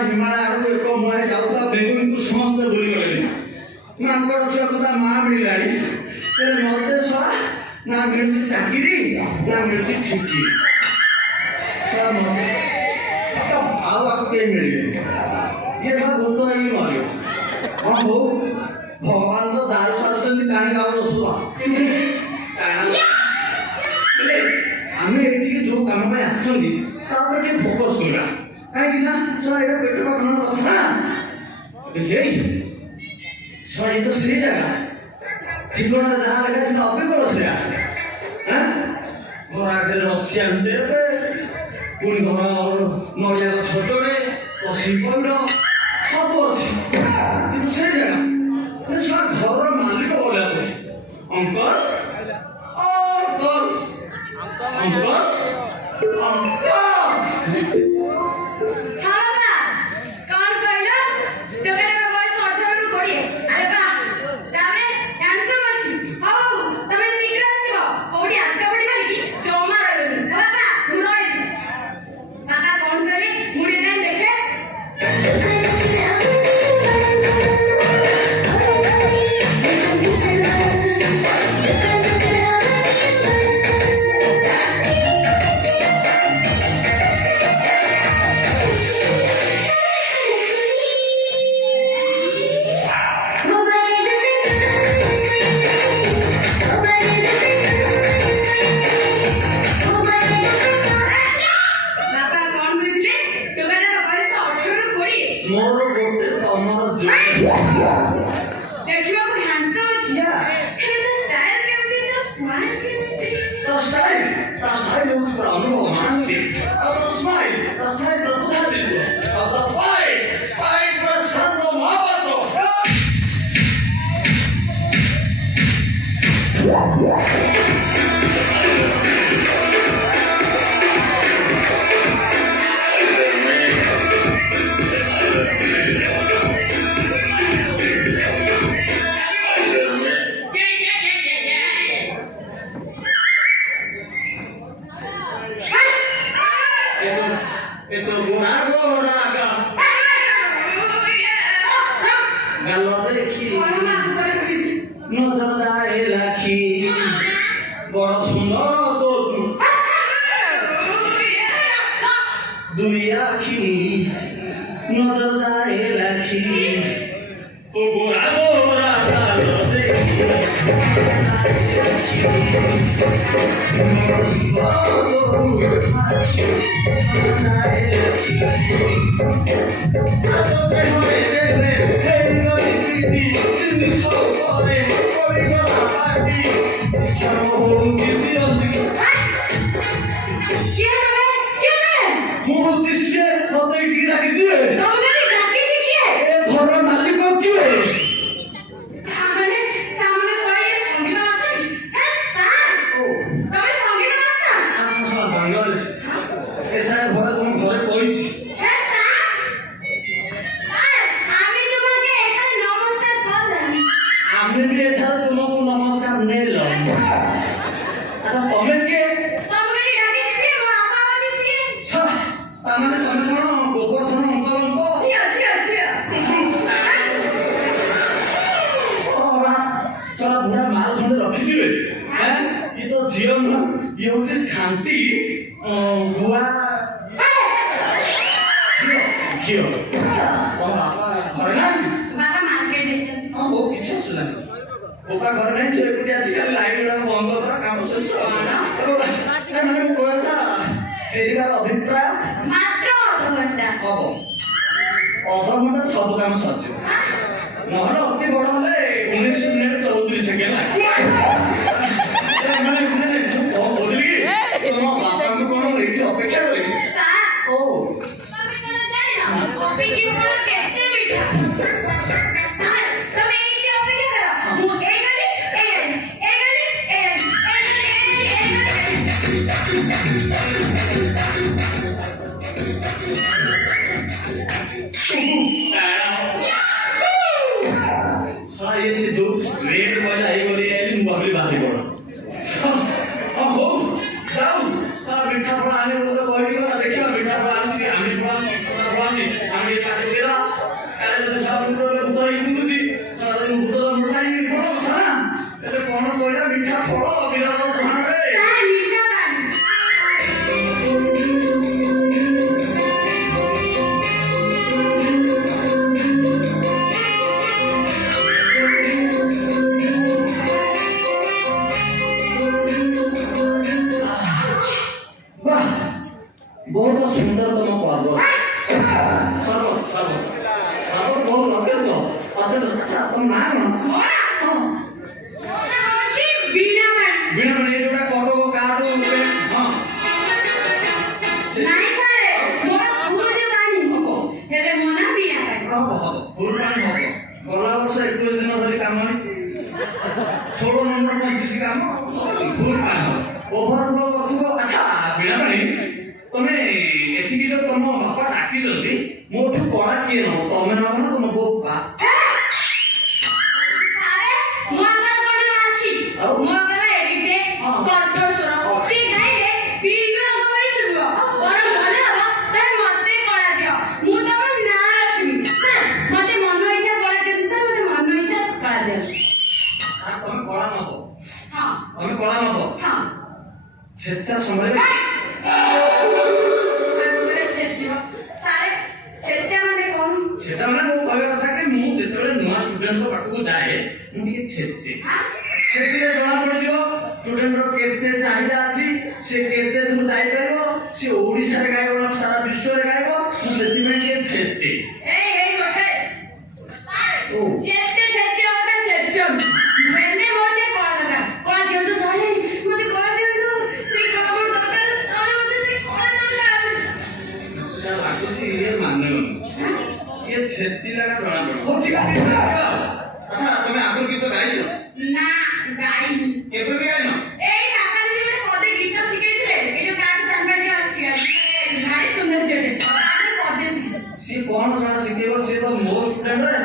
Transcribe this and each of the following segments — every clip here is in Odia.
हिमालय आगु एक मुहे जाऊता बेगुन को समस्त दूरी गले मानकर छुआ को ता मां मिलाड़ी तेरे मते सवा ना मिलची चाकरी ना मिलची ठीकी सवा मते तो भाव आके मिले ये सब बोलतो है ये मारे हम हो भगवान तो दारू सारतन कहानी गाव सुवा ले आम्ही एची जो काम में आछंदी तापर के फोकस करा काई ना सवा एटा पेट पाखन कथा हे सवा ये तो सही जगह ठिकाना जहाँ लगा था अबे करो से हैं घर आगे रसिया देबे पुनी घर नड़िया छोट रे तो सिंपल सब अच्छे किंतु से जगह सवा घर मालिक बोले अंकल अंकल अंकल अंकल ଏଇଠି କହିଲା ଏଇ ଗଲି ଆଇଲି ମୁଁ ଭାବିଲି ବାହାରି ପଡ଼ ହଉ ଯାଉ ତା ମିଠା ଫଳ ଆଣି ମୋତେ କହିଲି ଗଲା ଦେଖିବା ମିଠା ଫଳ ଆଣୁଛି ଆମେ ଫଳ ଆଣୁଛି ଆମେ ତାକୁ ଦେବା କାଲି ଯଦି ଭୂତ ହେଇକି ବୁଲୁଛି ଭୂତ ମୁଠାଇ ବଡ଼ କଥା ନା ଏବେ କ'ଣ କହିଲା ମିଠା ଫଳ ବିରାଟ ଗ୍ରହଣରେ बहुत सुंदर तम पर्व सर्वत सर्वत सर्वत बहुत अत्यंत अत्यंत अच्छा तुम ना बीणा बने जोटा कटो काटो हां नहीं सर मोर फूल दे पानी हेले मोना बीणा पानी फूल पानी हो गला वर्ष 21 दिन धरि काम है 16 नंबर 25 काम फूल पानी ओवरफ्लो करथबो अच्छा बीणा पानी तमे एठी जो तम बापा डाकी जल्दी मोठू कड़ा किए न तमे न ना तम बोपा अरे मोर कोन आछि मोर एडिटे कट्टो सुरो से गाइले पीलु अंग पई सुरो बड़ भले हो ते मते कड़ा दियो मु तम ना रखबी सर मते मन इच्छा कड़ा दियो सर मते मन इच्छा कड़ा दियो आ तमे कड़ा नबो हां तमे कड़ा नबो हां सेता संभाले सेटा माने मो कहबा कथा कि मु जेतबे नुवा स्टूडेंट पाखु जाए मु टिके छेचे छेचे जणा पड़ जिवो स्टूडेंट रो केते चाहिदा अछि से केते तुम जाई परबो से ओडिसा रे गायबो ना सारा विश्व रे गायबो मु सेति में टिके छेचे ए गोटे ओ जेते छेचे होता छेचो मेले मोटे कोड़ा दियो तो सारे मते कोड़ा दियो तो से कोड़ा मोर दरकार सारे मते से कोड़ा दरकार जा लागु ये मानने ये छेची लगा जणा पड़ हो ठीक है अच्छा तुम्हें आगुर गीत गाइছো ना गाई केबे भी गाइनो एई काका जी ଗୋଟେ ପଦେ ଗୀତ ଶିଖେଇଥିଲେ ଏ ଯୋଉ କାଟ ସଂଗଠନ ଅଛି ଭାରି ସୁନ୍ଦର ଛେଟେ ତାପରେ ପଦେ ଶିଖେଇ सी कौन सा सिखेबो से तो मो स्टूडेंट रे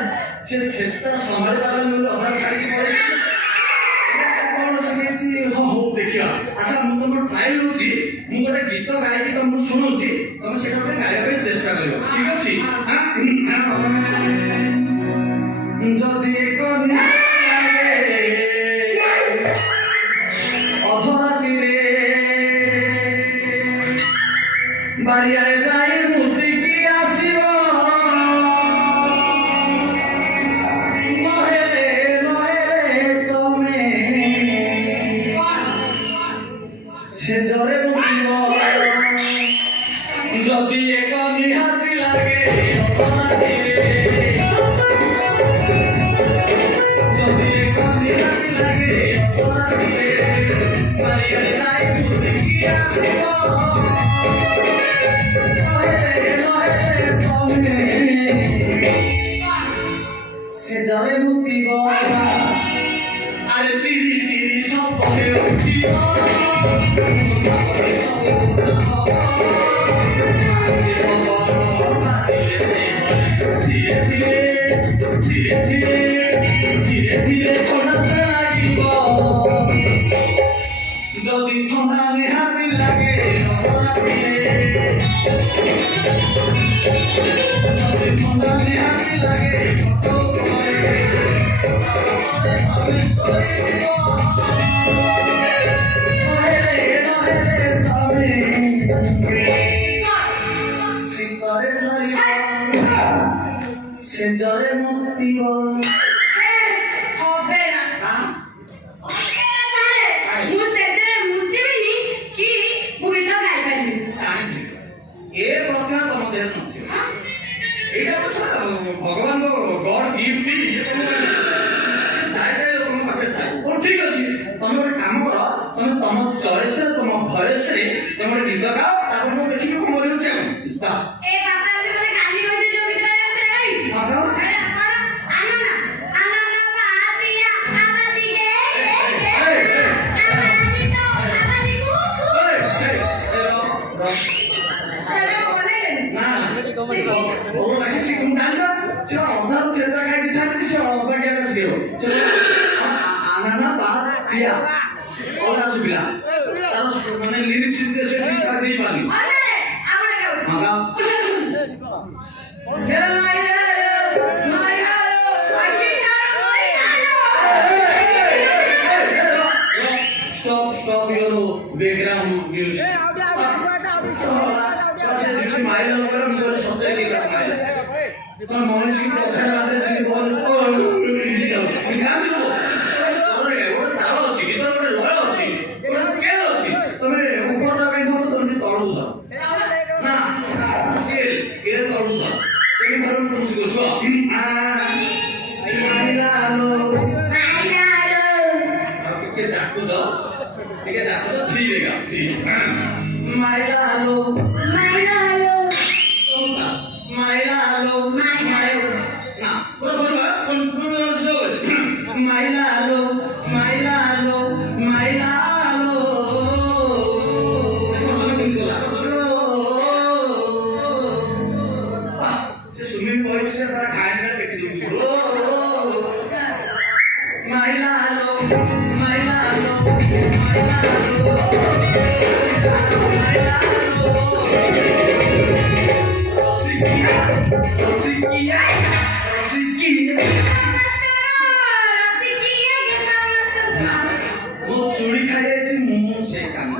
से छेता संभाल पारे मोर अधार छाड़ी के पड़े कौन सिखेची हो देखिया अच्छा मु तुम ट्रायल होची मु गोटे गीत गाइकी तुम सुनुची तुम सेटा पे गाइबा पे चेष्टा करियो ठीक अछि हां जदी एक लागे अधराती रे बारिया रे जाई मुती की आसीबो नहेले नहेले तमे से जरे मुतिबो जदी एक निहाती लागे अधराती रे जदी एक निहाती लागे अधराती रे बारिया रे जाई मुती की आसीबो से जरे मुतिब आरे चिरी चिरी सब हे उठिब धीरे धीरे धीरे धीरे धीरे धीरे थोड़ा से লাগিব যদি ঠান্ডা নিহাতি লাগে যদি ঠান্ডা নিহাতি লাগে কত করে আমি সইব নহেলে নহেলে তুমি সিতারে ধরিব সে জরে মুক্তিব হবে না ए प्रश्न तम देह नथि एटा बस भगवान को गॉड गिफ्ट ही ये तुम जाय जाय लोक पाखे थाए ओ ठीक अछि तमे ଗୋଟେ काम करो तमे तम चॉइस रे तम भॉइस रे तमे ଗୋଟେ गीत गाओ तापर मु देखि को मरियो छै ता ए बाबा रे मने काली होई जो गीत गाय छै आई गाओ बोलो लागे सिकुम डालना चलो अधा चेता खाई छाड़ी से अधा क्या कर दियो चलो দিয়া ଅଲଗା ଶୁଭିଲା ତାର ମାନେ ଲିରିକ୍ସ ସେ ଠିକ୍ ଠାକ୍ ଦେଇପାରୁନି ଆରେ ଆମର ଗାଉଛି ମାଗା ହେ ମାଇଲା ମାଇଲା ଆଜି ତାର stop your background music ସେ ଯେମିତି ମାଇଲା ଲୋକର ମୁଁ ସତରେ କି କଥା ମାଇଲା ତମ ମଣିଷ କି କଥା ମାତ୍ରେ ଯେମିତି ଭଲ ଇଡି ଯାଉଛି ମୁଁ ଜାଣିଛି ଲୋକ ଗୋଟେ ତାଳ ଅଛି ଗୀତର ଗୋଟେ ଲୟ ଅଛି ଗୋଟେ ସ୍କେଲ ଅଛି ତମେ ଉପରଟା କାହିଁ କରୁଛ ତମେ ତଳକୁ ଯାଅ ନା ସ୍କେଲ ତଳକୁ ଯାଅ କେମିତି ଧର ତମେ ଶିଖୁଛ ମାଇଲା ଲୋ ଟିକେ ଯାକୁଛ ଧୀରେ ଗା ମାଇଲା ଲୋ ମାଇଲା ଲୋ না পুরো ধরবা কোন মাইলা লো মাইলা লো মাইলা লো সে সুমি ভয়েস সে সারা গায়ন করে পেটি দিবি মাইলা লো মাইলা লো মাইলা লো মাইলা লো Rosikia ମୁଁ ଚୁଡ଼ି ଖାଇଯାଇଛି ମୁଁ ସେ କାମ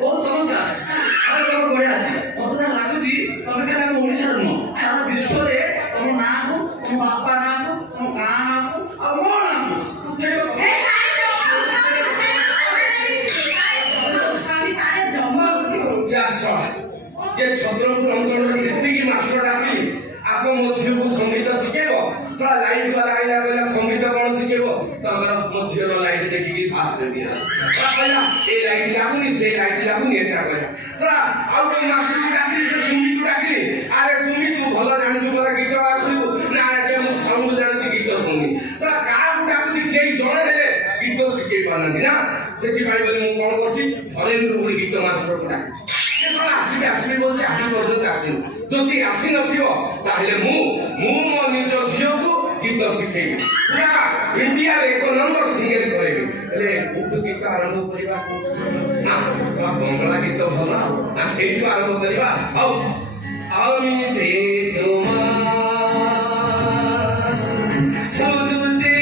ବହୁତ ଚମତ୍କାର ଆଉ ତମ ବଢିଆ ଅଛି ମତେ ଯାହା ଲାଗୁଛି ତମେ ଖାଲି ଆମ ଓଡ଼ିଶାର ନୁହଁ ସାରା ବିଶ୍ୱରେ ତମ ନାଁକୁ ତମ ବାପା ନାଁକୁ ତମ ଗାଁ ନାଁକୁ ଆଉ ମୋ ନାଁକୁ ये छत्रपुर अंचल जितकी मास्टर डाकी आस मो झील को संगीत शिखेब पूरा लाइट वाला आइला बेला संगीत कौन शिखेब तमर मो झील लाइट देखि पास हो गया कहला ए लाइट लागुनी से लाइट लागुनी एटा कहला चला आउ तो मास्टर को डाकी से सुमी को डाकी अरे सुमी तू भलो जानछु बरा गीत आसु ना के मु साउंड जानछि गीत सुनी चला का को डाकी के जणे रे गीत शिखे पाननी ना जेति भाई बोले मु कोन करछि फरेन रो गीत मास्टर को डाकी আসিবি আসিবি বলছে আজ পর্যন্ত আসেনি যদি আসি নথিব তাহলে মো নিজ ঝিওকু গীত শিখেবি পুরা ইন্ডিয়ার 1 নম্বর সিঙ্গার করেবি হেলে কোথু গীত আরম্ভ করিবা না তোমার বঙ্গলা গীত ভাল না সেইটু আরম্ভ করিবা আও আমি যে তোমার শুধু যে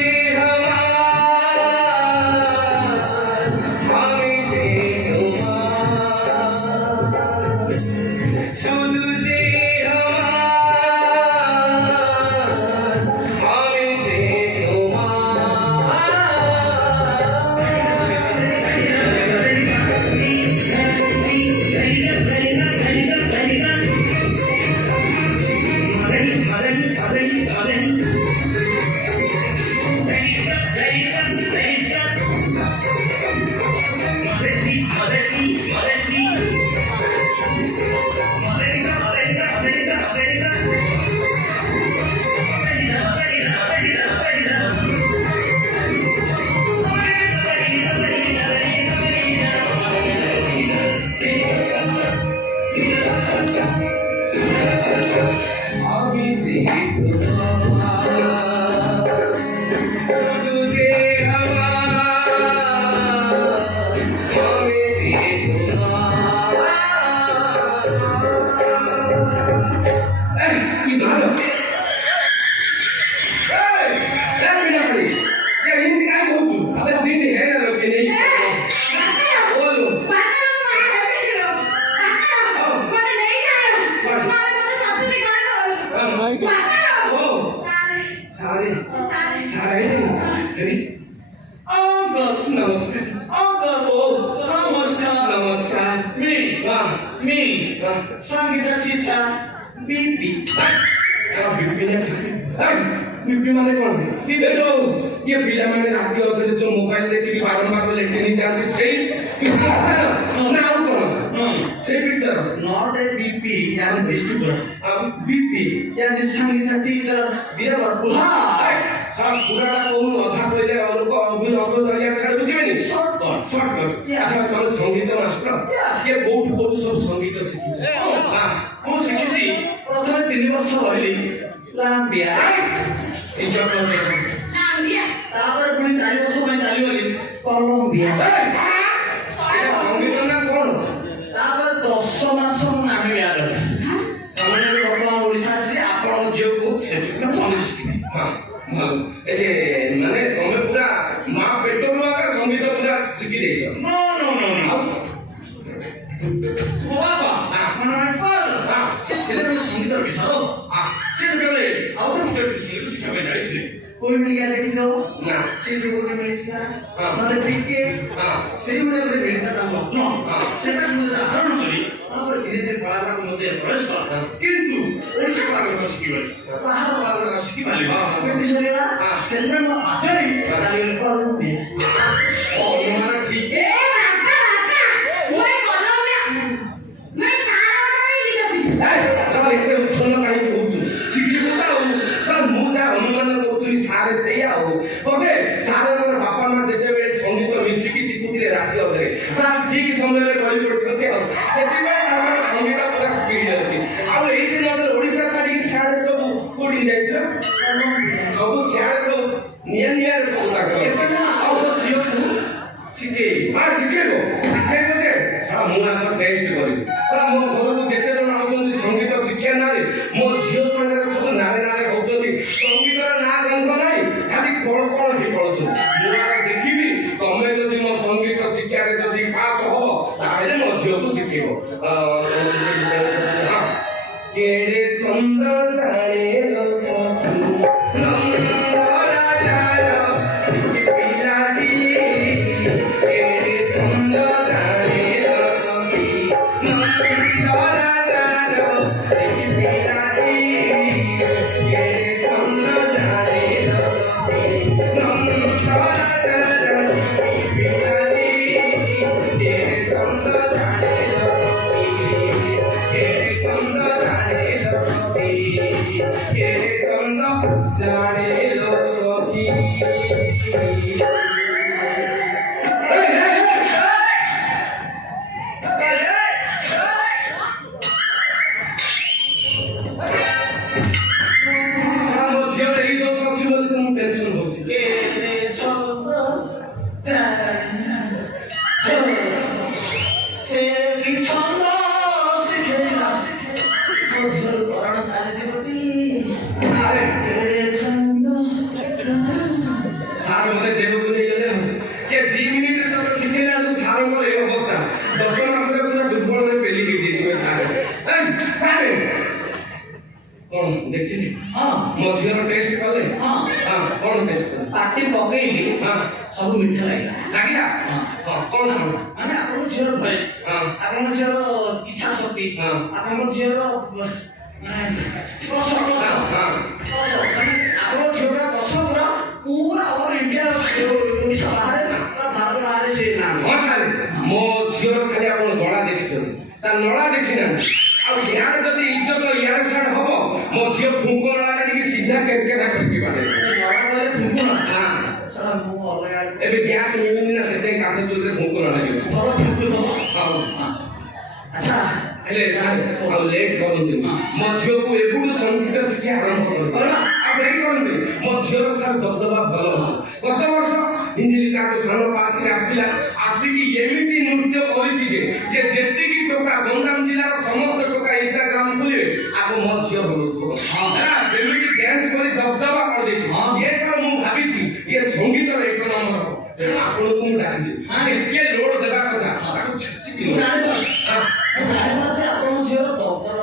संगीत चिचा बीपी बीपी माने कौन है ये जो ये पिला माने रात के जो मोबाइल देखि बारंबार लेटे नहीं जाते सही ना कौन not a BP, I'm a distributor. BP, yeah, this Sangeeta teacher, we have a Buhar. सब पुराना कौन अधा पहले और को अभी अभी तो यार सारे बुझे नहीं शॉर्टकट अच्छा तुम संगीत मास्टर ये कोठ सब संगीत सीखी हां ମୁଁ ଶିଖିଛି ପ୍ରଥମେ 3 ବର୍ଷ ରହିଲି ଲାମ୍ବିଆ टीचर को ଲାମ୍ବିଆ ତାପରେ ପୁଣି 4 ବର୍ଷ ପାଇଁ ଚାଲିଗଲି କଲମ୍ବିଆ ये संगीत ना कौन ତାପରେ 10 ମାସ ମୁଁ ନାମିବିଆ ରହିଲି ତମେ ବି ବର୍ତ୍ତମାନ ଓଡ଼ିଶା ଆସି ଆପଣଙ୍କ ଝିଅକୁ ସେଠିକି ସଙ୍ଗୀତ ଶିଖିବି हां ए जे माने तुम पूरा मां पेटରୁ आका संगीत पूरा सीखी देछो नो नो नो नो ବାବା ମାନେ my father ସେତେବେଳେ ସଙ୍ଗୀତ ବିଶାରଦ ସେତେବେଳେ ଆଉଟ୍ ଅଫ୍ ଷ୍ଟେଟ୍ ସଙ୍ଗୀତ ଶିଖିବା ପାଇଁ ଯାଇଥିଲେ କୋଇ ମିଳିଆ ଦେଖିଲ ନା ସେ ଯୋଉ ଗୋଟେ ମିଳିଥିଲା ହଁ। ମତେ ଟିକେ ସେଇଭଳିଆ ଗୋଟେ ମିଳିଥିଲା ତା ମଗ୍ନ ସେଟା ମୁଁ ଆହରଣ କରି ତାପରେ ଧୀରେ ଧୀରେ କଳାକାର ମଧ୍ୟ ପ୍ରବେଶ କଲା କିନ୍ତୁ ଓଡ଼ିଶା କଳାକାର ଶିଖିଗଲି ବାହାର କଳାକାର ଶିଖିପାରିଲି ବ୍ରିଟିଶ ହେଇଗଲା ସେଥିପାଇଁ ମୋ ଆଗରେ ଚାଲିଗଲି କଲମ୍ବିଆ और हमारा ठीक ଏ ବାପା ମୁଁ ଏ କଲମ୍ବିଆ ମୁଁ ଏ ସାରା ଅର୍ଡର है रा एते उछन काई होछु शिखी पुता हो तर मु जा अनुमान करथुली सारे सेया हो ओके सारे मोर बापा मां जेते बेले संगीत मिसिकी शिखुतिले राति अधरे सार ठीक समय रे गळी पडछते हो सेति में हमर संगीत पूरा स्पीड अछि आ एते नदर ओडिसा छाडी सारे सब कोडी जाइतिला सब सारे सब निया निया सब लागल ଆଉ ମୋ ଝିଅକୁ ଶିଖେଇ हां शिखेबो शिखेबो जे सा मु आगर टेस्ट करी सा मो घरु जेते जण आउछन्ती संगीत शिक्षा नारे मो झियो संगे सब नारे नारे होउछन्ती संगीतर ना गंध नाही खाली कोळ कोळ हे पळछु मु आगर देखिबी तमे जदी मो संगीत शिक्षा रे जदी पास हो ताले मो झियो को शिखेबो केडे छंद जाणे लो सखी नंद राजा पिलाटी केडे छंद जाणे लो सखी नंद राजा पिलाटी केडे छंद जाणे लो सखी नंद राजा पिलाटी केडे छंद जाणे लो सखी केडे छंद जाणे लो सखी केडे छंद जाणे लो सखी ଆମ ଝିଅ ଏଇ ଦୋଷ ଅଛି ବୋଲି ତ ମୁଁ ଟେନସନ ହଉଛି କେତେ ଛନ୍ଦ ସେ କି ଛନ୍ଦ ଶିଖେଇଲା ମୋ ଝିଅର କରଣ ଚାଲିଛି ଗୋଟି ଆରେ କେତେ ଛନ୍ଦ ସାର୍ ମତେ ଦେହକୁ ନେଇଗଲେ ଯେ 2 ମିନିଟରେ ତତେ ଶିଖେଇଲା ବେଳକୁ ସାରଙ୍କର ଏ ଅବସ୍ଥା 10 ମାସରେ ପୁରା ଦୁର୍ବଳରେ ପେଲିକି ଦେଇଥିବେ ସାର୍ ସାର୍ କଣ ଦେଖିଲି ହଁ ମୋ ଝିଅର ଟେଷ୍ଟ କଲେ ହଁ ହଁ କଣ ଟେଷ୍ଟ କଲେ ପାଟି ପକେଇଲି ହଁ ସବୁ ମିଠା ଲାଗିଲା ଲାଗିଲା ହଁ। ହଁ କଣ କଣ ମାନେ ଆପଣଙ୍କ ଝିଅର ଭଏସ୍ ହଁ ଆପଣଙ୍କ ଝିଅର ଇଚ୍ଛା ଶକ୍ତି ହଁ। ଆପଣଙ୍କ ଝିଅର କଷ ହଁ କଷ ହଁ ମାନେ ଆପଣଙ୍କ ଝିଅର କଷ ପୁରା ଅଲ୍ ଇଣ୍ଡିଆ ଓଡ଼ିଶା ବାହାରେ ପୁରା ଭାରତ ବାହାରେ ସେ ନାଁ ହଁ ସାର୍ ମୋ ଝିଅର ଖାଲି ଆପଣ ଗଳା ଦେଖିଛନ୍ତି ତା ନଳା ଦେଖିନାହାନ୍ତି ଆଉ ଇଆଡ଼େ ଯଦି ଇଜ୍ଜତ ଇଆଡ଼େ ସିଆଡ଼େ ହବ ମୋ ଝିଅ ଫୁଙ୍କ ନଳାରେ ଟିକେ ସିଧା କେରକେରା କରିକି ବାଡ଼େ ଗଳା କହିଲେ ଫୁଙ୍କୁଣ ହଁ ସାର୍ ମୁଁ ଅଲଗା ଏବେ ଗ୍ୟାସ୍ ମିଳୁନି ନା ସେଥିପାଇଁ କାଠ ଚୁଲିରେ ଫୁଙ୍କ ନଳା ହେଇଯାଉଛି ଭଲ ଫୁଙ୍କୁଥିବ ହଉ ଆଚ୍ଛା ହେଲେ ସାର୍ ଆଉ ଲେଟ୍ କରନ୍ତୁନି ମୋ ଝିଅକୁ ଏବୁଠୁ ସଙ୍ଗୀତ ଶିକ୍ଷା ଆରମ୍ଭ କରନ୍ତୁ ଆଉ ଲେଟ୍ କରନ୍ତୁନି ମୋ ଝିଅର ସାର୍ ଦବଦବା ଭଲ ଅଛି ଗତ ବର୍ଷ ହିଞ୍ଜିଲିକାକୁ ସାନ ପାର୍କରେ ଆସିଥିଲା ଆସିକି ଏମିତି ନୃତ୍ୟ କରିଛି ଯେ ଯେତିକି ଟୋକା ଗଞ୍ଜାମ ଜିଲ୍ଲାର ସମସ୍ତ ଟୋକା ଇନଷ୍ଟାଗ୍ରାମ ଖୋଲିବେ ଆଗ ମୋ ଝିଅ ବୋଲୁଥିବ ହେଲା ସେମିତି ଡ୍ୟାନ୍ସ କରି ଦବଦବା କରିଦେଇଛି ଏଥର ମୁଁ ଭାବିଛି ଇଏ ସଙ୍ଗୀତର 1 ନମ୍ବର ଆପଣଙ୍କୁ ମୁଁ ଡାକିଛି କିଏ ଲୋଡ ଦେବା କଥା ତାକୁ ଛେଚିକି ମୁଁ ଜାଣିପାରୁଛି ଆପଣଙ୍କ ଝିଅର ଦବଦବା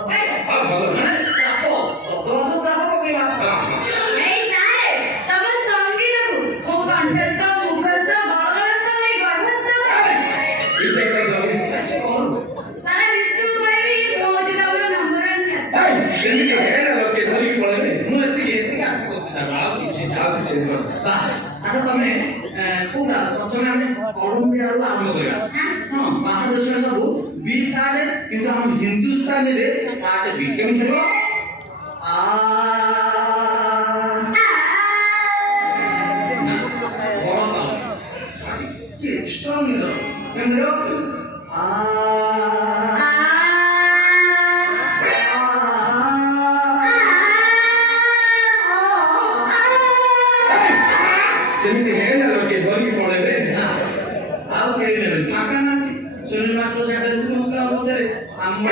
ହଁ ଭଲ ମାନେ ଚାପ ଦବଦବା ତ ଚାପ ପକେଇବା ହଁ ହଁ ଏଇ ସାରେ ତମ ସଙ୍ଗୀତକୁ ମୋ କଣ୍ଠସ୍ଥ ମୁଖସ୍ଥ ଗଳସ୍ଥ ଏଇ ଗର୍ଭସ୍ଥ ଇଜ୍ଜତ ଜମି ସେ କରୁ ସାରା ବିଶ୍ୱକୁ କହିବି ମୋ ହଉଛି ତମର ନମ୍ବର 1 ଛାତ୍ର ସେମିତି ହେନା ଲୋକେ ଧରିକି ପଳେଇବେ ମୁଁ ଏତିକି ଆଶା କରୁଛି ଆଉ କିଛି ଆଉ କିଛି ନୁହଁ ବାସ୍ ଆଚ୍ଛା ତମେ କୋଉଟା ପ୍ରଥମେ ଆମେ କଲମ୍ବିଆରୁ ଆରମ୍ଭ କରିବା ହଁ ବାହାର ଦେଶରେ ସବୁ ବି କାର୍ଡ କିନ୍ତୁ ଆମ ହିନ୍ଦୁସ୍ତାନରେ କାଟେ ବି କେମିତି ହେବ ଆ ନା ବଳ ପାଉନି କି ଷ୍ଟ୍ରଙ୍ଗ ନିଦ କେମିତି ହେବ ଆ ସେମିତି ହେ ନା ଲୋକେ ଧରିକି ପଳେଇବେ ନା ଆଉ କେହି ନେବେନି ମାକା ନାହାନ୍ତି ସୁନିଲ ମାଷ୍ଟର ସେଟା ମୁଁ ଅବସରେ ଆମ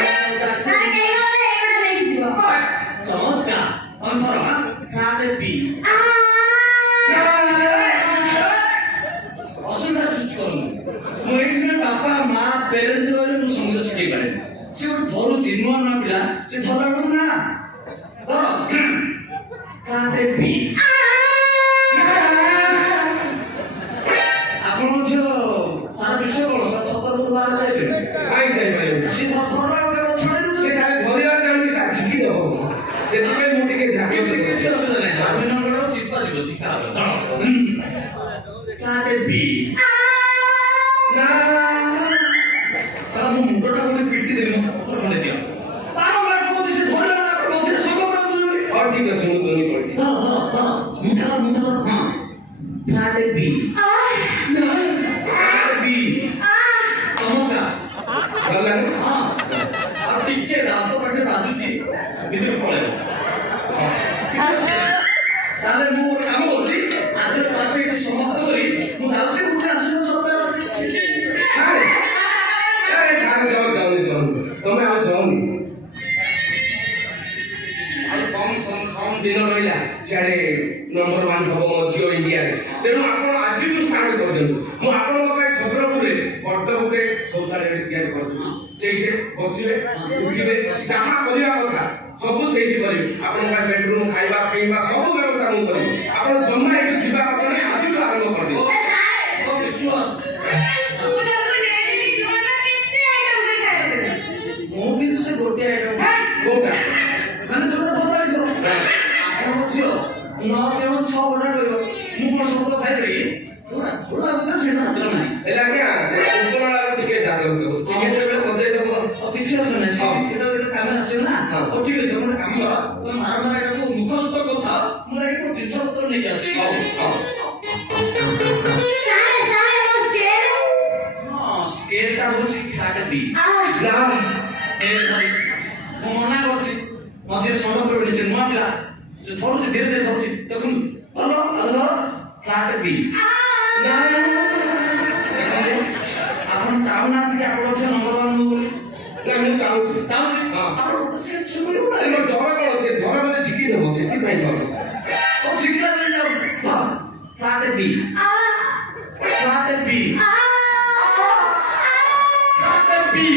ସାର୍ କେହି ଗଲେ ଏଇଟା ନେଇକି ଯିବ ଚମତ୍କାର ଅନ୍ଥର କାଟେ ବି ଅସୁବିଧା ସୃଷ୍ଟି କରୁନି ମୁଁ ଏଇଥିପାଇଁ ବାପା ମା ପ୍ୟାରେଣ୍ଟସ୍ କହିଲେ ମୁଁ ସଙ୍ଗୀତ ଶିଖେଇ ପାରେନି ସେ ଗୋଟେ ଧରୁଛି ନୂଆ ନୂଆ ପିଲା ସେ ଧରିଲା ବେଳକୁ ନା ଧର କାଟେ ବି ଆପଣଙ୍କ ଝିଅ ସାରା ବିଷୟ କଣ ସତର୍କ ବାର ଯାଇପାରିବେ କାହିଁ ଯାଇପାରିବେ ସେ ଧରିଲା ବେଳକୁ ଛଡ଼େଇ ଦେଉଛି ସେ ଖାଲି ଧରିବା ଜାଣିଛି ସାର୍ ଶିଖି ଦେବ ସେଥିପାଇଁ ମୁଁ ଟିକେ ଝାঁକି କିଛି ଅସୁବିଧା ନାହିଁ ଅଭିନୟ ଚିପା ଯିବ ଶିଖା କାଟେ ବି ନା ସାରା ମୋ ମୁଣ୍ଡଟା ଗୋଟେ ପିଟି ଦେବି ମତେ ପଥର ଖଣ୍ଡେ ଦିଅ ବାରମ୍ବାର କହୁଛି ସେ ଧରିଲା ବେଳେ ଆପଣ ମଝିରେ ସଙ୍ଗ କରାଉଛନ୍ତି ହଉ ଠିକ ଅଛି ମୁଁ ଧରି ପଡ଼ିବି ଧର ମୁଣ୍ଡ ଧର ହଁ କାଟେ ବି କାଟେ ବି ଚମତ୍କାର ଗଲା ନା ହଁ ଆଉ ଟିକେ ଦାନ୍ତ ପାଖରେ ବାଜୁଛି ଭିତରେ ପଳେଇବ କିଛି ଅସୁବିଧା ନାହିଁ। ତାହେଲେ ମୁଁ ଗୋଟେ କାମ କରୁଛି ଆଜିର କ୍ଲାସ୍ ଏଇଠି ସମାପ୍ତ କରି ମୁଁ ଯାଉଛି ଗୋଟେ ଆସନ୍ତା ସପ୍ତାହ ସାର୍ ସାର୍ ଯାଉନି ତମେ ଆଉ ଯାଉନି ଆଉ କମ ଦିନ ରହିଲା ସିଆଡ଼େ ନମ୍ବର 1 ହବ ମୋ ଝିଅ ଇଣ୍ଡିଆରେ ତେଣୁ ଆପଣ ଆଜିଠୁ ଷ୍ଟାର୍ଟ କରିଦିଅନ୍ତୁ ମୁଁ ଆପଣଙ୍କ ପାଇଁ ଛତ୍ରପୁରରେ ବଡ଼ ଗୋଟେ ଶୌଚାଳୟଟେ ତିଆରି କରୁଛି ସେଇଠି ବସିବେ ଉଠିବେ ଯାହା କରିବା କଥା ସବୁ ସେଇଠି କରିବେ ଆପଣଙ୍କ ପାଇଁ ବେଡରୁମ୍ ଖାଇବା ପିଇବା ସବୁ ବ୍ୟବସ୍ଥା ମୁଁ କରିବି ଆପଣ ଜମା ଏଠି ଯିବା କଥା ନାହିଁ ଆଜିଠୁ ଆରମ୍ଭ କରିବେ ମୁଁ କିନ୍ତୁ ସେ ଗୋଟିଏ ଆଇଟମ୍ କୋଉଟା ମାନେ ଯୋଉଟା ଭଲ ଲାଗିବ ଆପଣଙ୍କ ଝିଅ 9 କେବଳ 6 ବଜା କରିବ ମୁଁ କଣ ଶବ୍ଦ ଖାଇପାରିବି ଯୋଉଟା ଭଲ ଲାଗୁଥିଲା ସେଇଟା ହାତରେ ନାହିଁ ହେଲେ ଆଜ୍ଞା ସେ କୁକୁରମାଳାରୁ ଟିକେ ଜାଗ୍ରତ ଚିକେନ ବେଳେ ବଜେଇ ଦେବ ଆଉ କିଛି ଅସୁବିଧା ନାହିଁ ସେ କେତେବେଳେ କାମରେ ଆସିବ ନା ହଁ। ହଉ ଠିକ ଅଛି ତମେ କାମ କର ତମେ ବାରମ୍ବାର ଏଟାକୁ ମୁଖସ୍ଥ କଥା ମୁଁ ଯାଇକି ମୋ ଜିନିଷ ପତ୍ର ନେଇକି ଆସିବି ହଉ ହଉ ହଁ ସ୍କେଲଟା ହଉଛି କାଟେ ବି ନା ମୁଁ ମନା କରୁଛି ମଝିରେ ସଡ଼କ ସେ ନୂଆ ପିଲା ସେ ଧରୁଛି ଧୀରେ ଧୀରେ ଧରୁଛି ଦେଖନ୍ତୁ ଭଲ ଧର କାଟେ ବି ଦେଖନ୍ତୁ ଆପଣ ଚାହୁଁନାହାନ୍ତି କି ଆପଣ ଝିଅ ନମ୍ବର 1 ହଉ ବୋଲି ନା ମୁଁ ଚାହୁଁଛି ଚାହୁଁଛି ହଁ। ଆପଣ ଗୋଟେ ସେ ଛୁଇଁବ ନା ଡର କଣ ସେ ଧର ବୋଲେ ଝିକି ଦେବ ସେଥିପାଇଁ ଡର ଓ ଚିକିଲା କରି ଯାଉ ଧର କାଟେ ବି କାଟେ ବି କାଟେ ବି